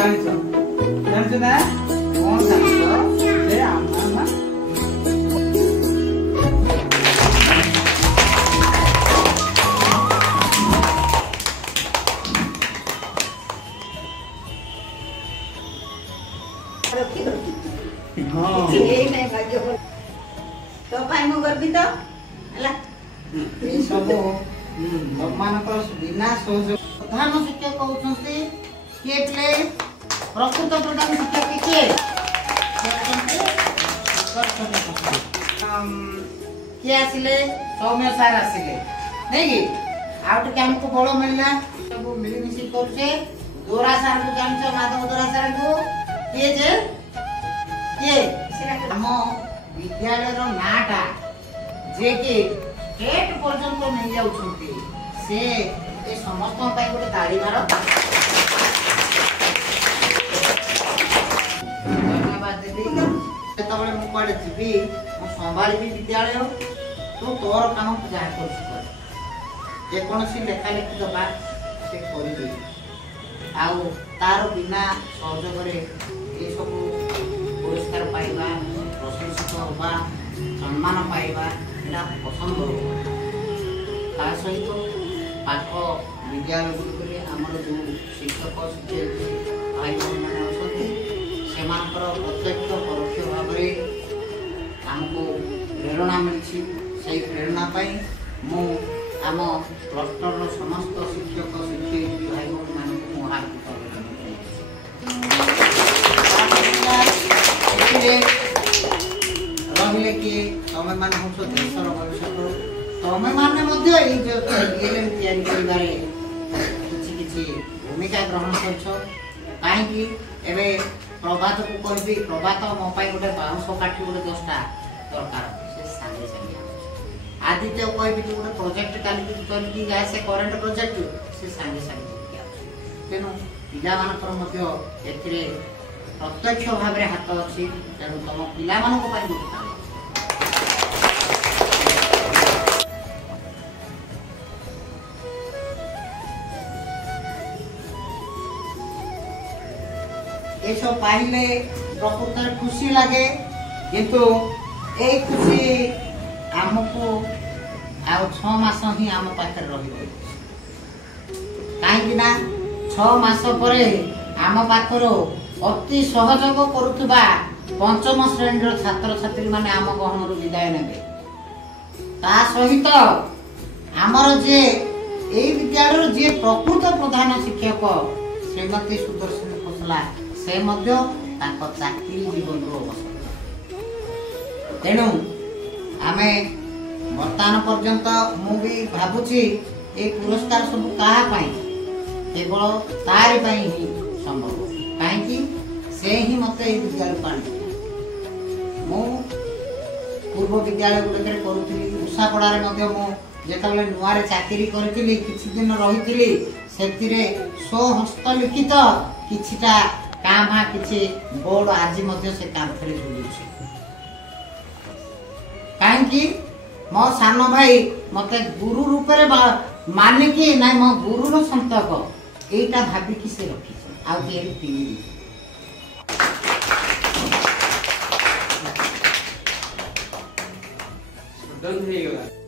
ଜାଣିଛ ନା କଣ ଜାଣିଛ ଯେ ଆମ तो गर्वित बिना सहयोग प्रधान शिक्षक कहते किए थे प्रकृत प्रधान शिक्षक किए किए आसिले सौम्य सार आसिले नहीं कि आउटे हमको बड़ मिलना सब मिलमिशी करछे दोरा सार को जानछ माधव दोरा सार को किए जे किए हम विद्यालय रो नाटा जे कि स्टेट पर्यंत नहीं जाउछंती से ए समस्त पाई गोटे ताड़ी मारो धन्यवाद दीदी सेतबळे मु कोडे जीवी मु संभाळबी विद्यालय तो तोर काम जा करछ कर जे कोनसी लेखा लेखि दबा से करि दे आउ तार बिना सहयोग रे ए सब पुरस्कार पाइबा प्रशंसित होगा सम्मान पाइबा एटा पसंद हो ता सहित पाठ विद्यालय गुरुकुले आमर जो शिक्षक शिक्षयित्री भाई बहन मैंने अच्छे प्रत्यक्ष परोक्ष भाव आमको प्रेरणा मिली से प्रेरणा मु आम क्लस्टर समस्त शिक्षक शिक्षयित्री भाई बहन मान हार्दिक रहिले कि तमे मान हमसो देशर भविष्य तमे माने मध्ये ए जो एलएम तयारी करिबारे किछि भूमिका ग्रहण करछो काहे कि एबे प्रभात को कहबी प्रभात मो पाई गोटे 500 काठी गोटे 10टा दरकार से संगे संगे आदित्य कहबी कि गोटे प्रोजेक्ट काली कि जाय से करंट प्रोजेक्ट से संगे संगे तेनो पिला मानकर मध्ये एथिरे प्रत्यक्ष भाव रे हाथ अछि तेनु तम पिला मानको पाई गोटे एसो पाइले प्रकृत खुशी लगे किंतु ए खुशी हमको आउ 6 मास ही आम पाखे रही कहीं 6 मास परे आम पाखर अति सहयोग करुवा पंचम श्रेणी छात्र छात्री माने आम गहन विदाय नेबे ता सहित आमर जे ए विद्यालय जे प्रकृत प्रधान शिक्षक श्रीमती सुदर्शन खोसला से मध्य ताको चाकरी जीवन रो अवसर तेणु आमे वर्तमान पर्यंत मु भी भाबुची ए पुरस्कार सब कहा पाई केवल तारी पाई ही संभव काहे कि से ही मते ए विद्यालय पानी मु पूर्व विद्यालय गुडे करूथली उषापड़ा रे मध्य मु जेतबले नुआरे चाकरी करथिली किछि दिन रहिथिली सेतिरे सो हस्तलिखित किछिटा कामा किछि बोर्ड आज मध्य से कांथरे झुलुछि काहे कि मो सानो भाई मते गुरु रूप रे माने कि नै मो गुरु रो संतक एटा भाबी कि से रखि आ के पीनी डन हे गला।